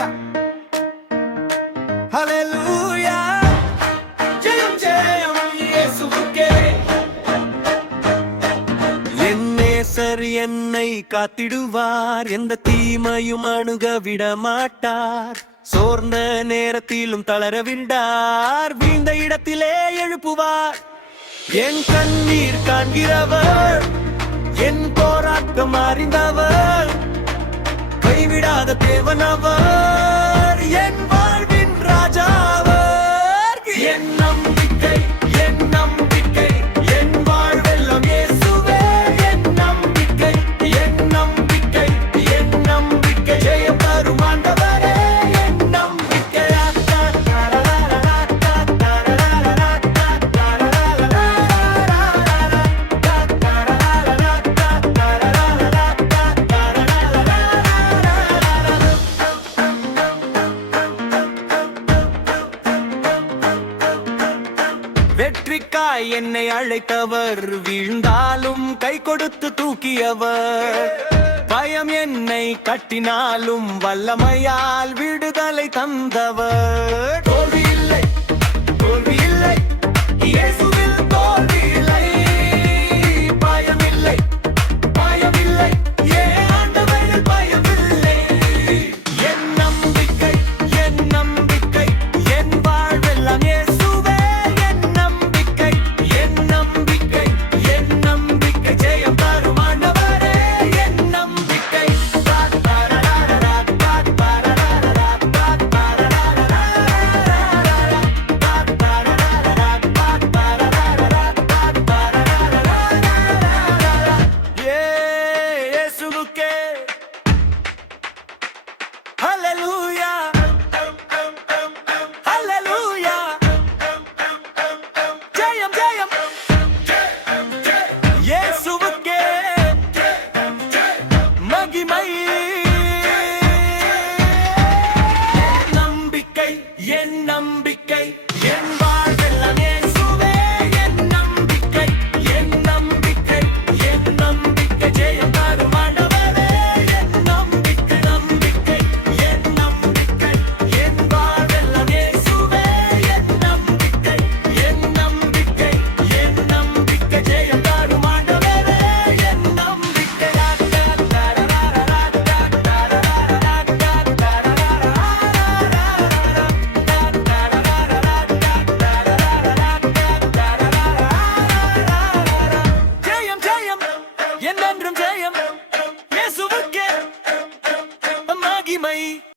Hallelujah. Hallelujah. ஜெயம் ஜெயம் இயேசுவுக்கே. என் நேசர் என்னை காத்திடுவார், எந்த தீமையும் அணுக விட மாட்டார். சோர்ந்த நேரத்திலும் தளரவிடார், வீழ்ந்த இடத்திலே எழுப்புவார். என் கண்ணீர் காண்கிறவர், என் போராட்டம் அறிந்தவர், கைவிடாத தேவன் அவர், என் வாழ்வின் ராஜா அவர். என் நம்பிக்கை, என் நம்பிக்கை, என் வாழ்வெல்லாம் இயேசுவே. என் நம்பிக்கை, என் நம்பிக்கை, என் நம்பிக்கை, ஜெயம் தரும் ஆண்டவரே. என் நம்பிக்கை. வெற்றிக்காய் என்னை அழைத்தவர், வீழ்ந்தாலும் கை கொடுத்து தூக்கியவர். பயம் என்னை கட்டினாலும் வல்லமையால் விடுதலை தந்தவர். தோல்வி இல்லை, தோல்வி இல்லை, இயேசுவில் தோல்வி இல்லை. பயம் இல்லை, பயம் இல்லை, என் ஆண்டவரில் பயம் இல்லை. என் நம்பிக்கை, என் நம்பிக்கை, என் வாழ்வெல்லாம் இயேசுவே. என் நம்பிக்கை, என் நம்பிக்கை, என் நம்பிக்கை, ஜெயம் தரும் ஆண்டவரே. என் நம்பிக்கை. இயேசுவுக்கே. Hallelujah. Hallelujah. ஜெயம் ஜெயம் இயேசுவுக்கே மகிமை. என் நம்பிக்கை, என் நம்பிக்கை, என் வாழ்வெல்லாம் இயேசுவே. என் நம்பிக்கை, என் நம்பிக்கை, என் நம்பிக்கை, ஜெயம் தரும் ஆண்டவரே. என் நம்பிக்கை, நம்பிக்கை, என் நம்பிக்கை, என் வாழ்வெல்லாம் இயேசுவே. என் நம்பிக்கை, என் நம்பிக்கை, என் நம்பிக்கை, ஜெயம் தரும் ஆண்டவரே. என் நம்பிக்கை. ஜெயம் ஜெயம் என்றென்றும் ஜெயம் இயேசுவுக்கே மகிமை.